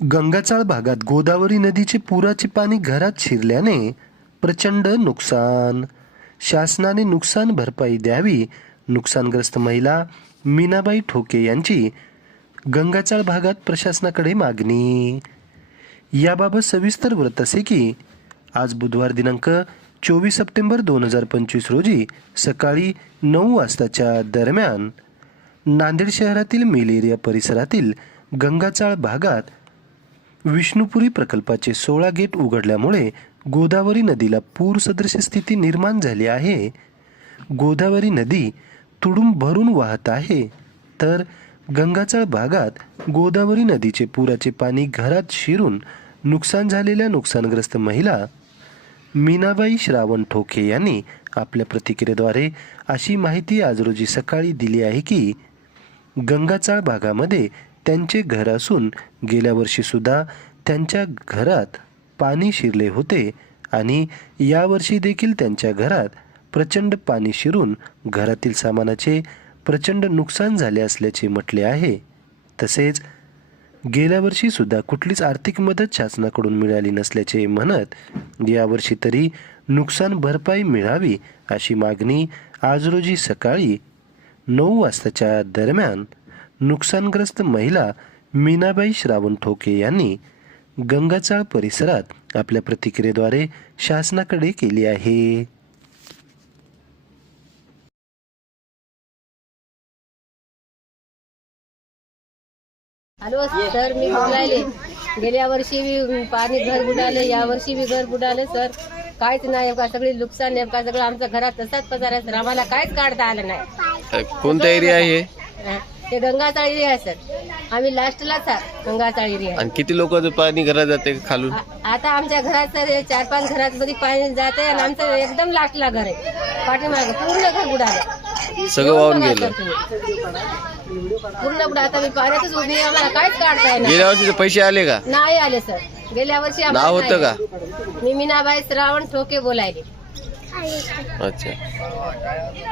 गंगाचाळ भागात गोदावरी नदीचे पुराचे पाणी घरात शिरल्याने प्रचंड नुकसान. शासनाने नुकसान भरपाई द्यावी नुकसानग्रस्त महिला मीनाबाई ठोके यांची गंगाचाळ भागात प्रशासनाकडे मागणी. याबाबत सविस्तर व्रत असे की आज बुधवार दिनांक चोवीस सप्टेंबर दोन हजार पंचवीस रोजी सकाळी नऊ वाजताच्या दरम्यान नांदेड शहरातील मिलेरिया परिसरातील गंगाचाळ भागात विष्णुपुरी प्रकल्पाचे सोळा गेट उघडल्यामुळे गोदावरी नदीला पूर सदृश स्थिती निर्माण झाली आहे. गोदावरी नदी तुडूंब भरून वाहत आहे. तर गंगाचाळ भागात गोदावरी नदीचे पुराचे पाणी घरात शिरून नुकसान झालेल्या नुकसानग्रस्त महिला मीनाबाई श्रावण ठोके यांनी आपल्या प्रतिक्रियेद्वारे अशी माहिती आज रोजी सकाळी दिली आहे की गंगाचाळ भागामध्ये त्यांचे घर असून गेल्या वर्षीसुद्धा त्यांच्या घरात पाणी शिरले होते आणि यावर्षी देखील त्यांच्या घरात प्रचंड पाणी शिरून घरातील सामानाचे प्रचंड नुकसान झाले असल्याचे म्हटले आहे. तसेच गेल्या वर्षीसुद्धा कुठलीच आर्थिक मदत शासनाकडून मिळाली नसल्याचे म्हणत यावर्षी तरी नुकसान भरपाई मिळावी अशी मागणी आज रोजी सकाळी नऊ वाजताच्या दरम्यान नुकसानग्रस्त महिला मीनाबाई श्रावण ठोके यांनी गंगाचाळ परिसरात आपल्या प्रतिक्रियेद्वारे शासनाकडे केली आहे. हॅलो सर मी बोलायले गेल्या वर्षी बी पाणी घर बुडाले या वर्षी बी घर बुडाले सर. काहीच नाही नेमका सगळी नुकसान नेमका सगळं आमच्या घरात तसाच पसार आहे. सर आम्हाला काहीच काढता आलं नाही. कोणता एरिया आहे? ते गंगाचाळ आहे सर आम्ही लास्टलाच आहे गंगाचाळ एरिया आणि किती लोकांचं पाणी घरात जाते खालून? आता आमच्या घरात सर चार पाच घरात मध्ये पाणी जाते आणि आमचं एकदम लास्टला घर आहे. पाठीमागे पूर्ण घर बुडालं. सगळं वाहून गेलं. पूर्ण बुडा आता मी पाण्यातच उभी आहे आम्हाला काहीच काढता येणार गेल्या वर्षीचे पैसे आले का? नाही आले सर. गेल्या वर्षी आम्हाला नाव होतं नाही. मी मीनाबाई श्रावण ठोके बोलायले. अच्छा.